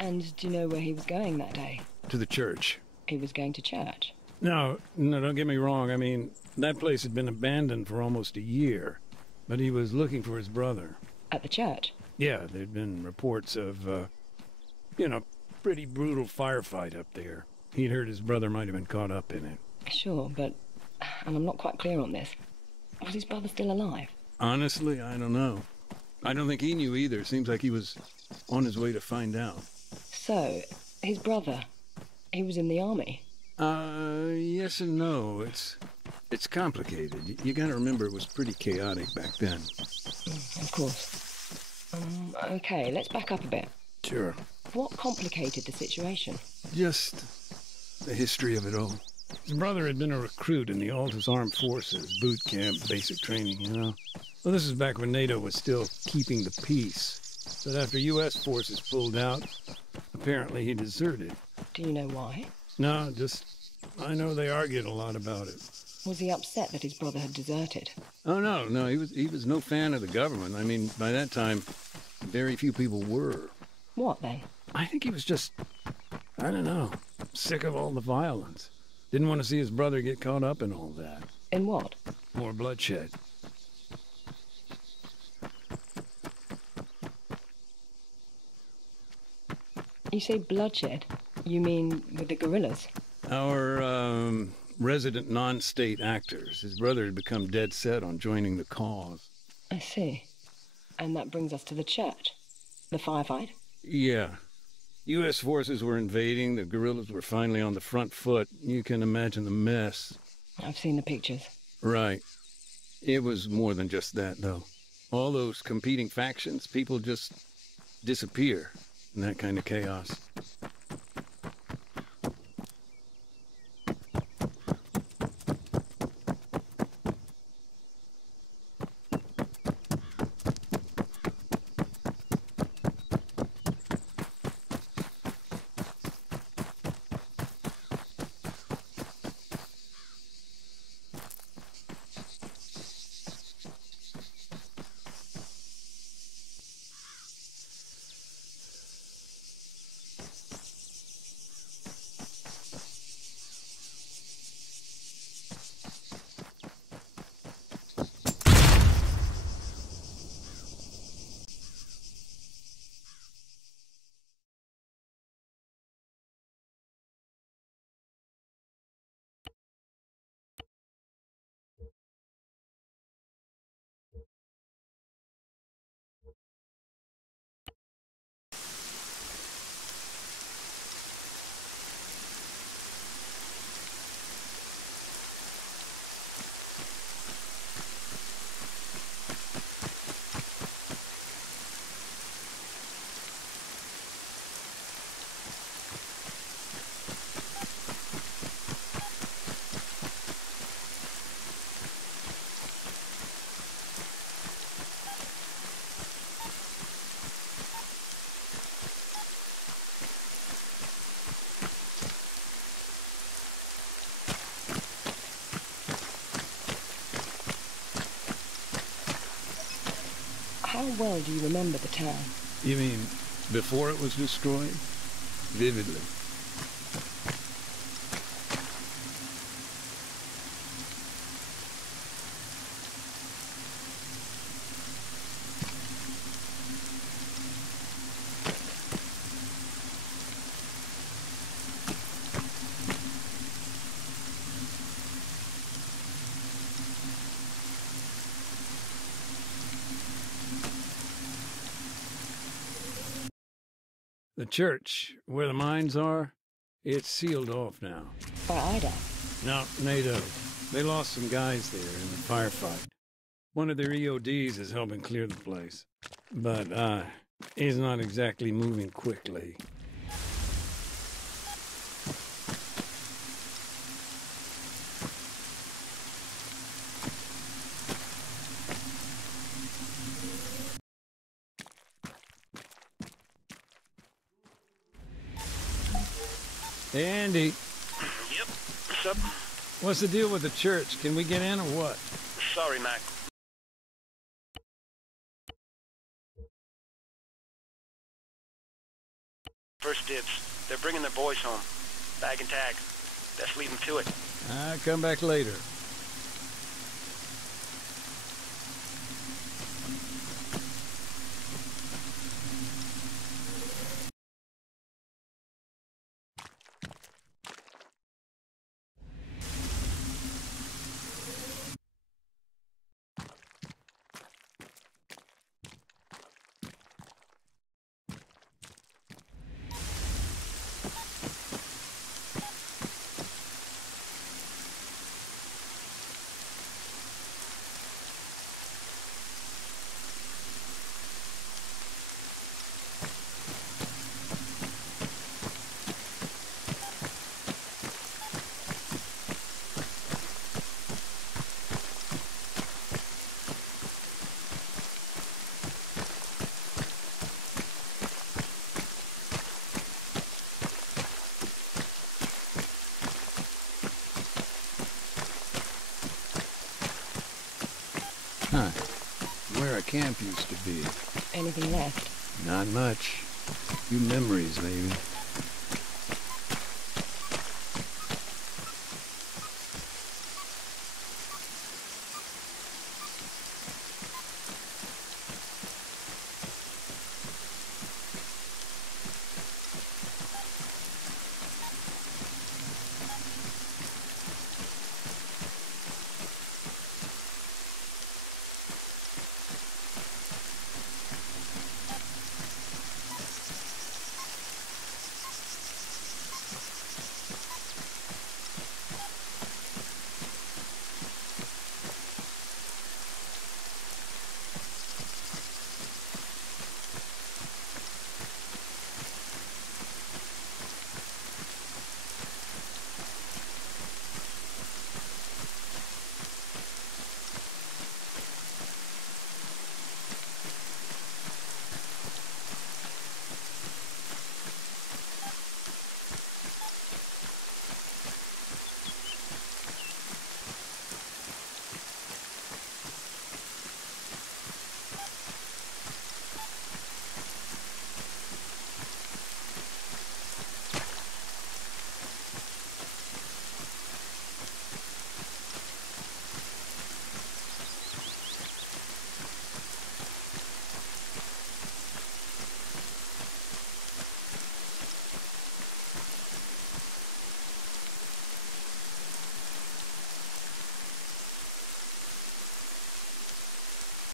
And do you know where he was going that day? To the church. He was going to church. No, don't get me wrong. I mean, that place had been abandoned for almost a year. But he was looking for his brother. At the church? Yeah, there'd been reports of, pretty brutal firefight up there. He'd heard his brother might have been caught up in it. Sure, but... And I'm not quite clear on this. Was his brother still alive? Honestly, I don't know. I don't think he knew either. Seems like he was on his way to find out. So, his brother, he was in the army? Yes and no. It's complicated. You gotta remember it was pretty chaotic back then. Of course. Okay, let's back up a bit. Sure. What complicated the situation? Just the history of it all. His brother had been a recruit in the Altus Armed Forces, boot camp, basic training, you know. Well, this is back when NATO was still keeping the peace. But after U.S. forces pulled out, apparently he deserted. Do you know why? No, just... I know they argued a lot about it. Was he upset that his brother had deserted? Oh, no, he was no fan of the government. I mean, by that time, very few people were. What, then? I think he was just... I don't know. Sick of all the violence. Didn't want to see his brother get caught up in all that. In what? More bloodshed. You say bloodshed? You mean with the guerrillas? Our, resident non-state actors. His brother had become dead set on joining the cause. I see. And that brings us to the church. The firefight? Yeah. U.S. forces were invading, the guerrillas were finally on the front foot. You can imagine the mess. I've seen the pictures. Right. It was more than just that, though. All those competing factions, people just disappear in that kind of chaos. How well do you remember the town? You mean before it was destroyed? Vividly. The church, where the mines are, it's sealed off now. By Ida? No, NATO. They lost some guys there in the firefight. One of their EODs is helping clear the place. But, he's not exactly moving quickly. Hey, Andy. Yep. What's up? What's the deal with the church? Can we get in or what? Sorry, Mac. First dibs. They're bringing their boys home. Bag and tag. Best leave them to it. I'll come back later. Huh. Where a camp used to be. Anything left? Not much. Few memories, maybe.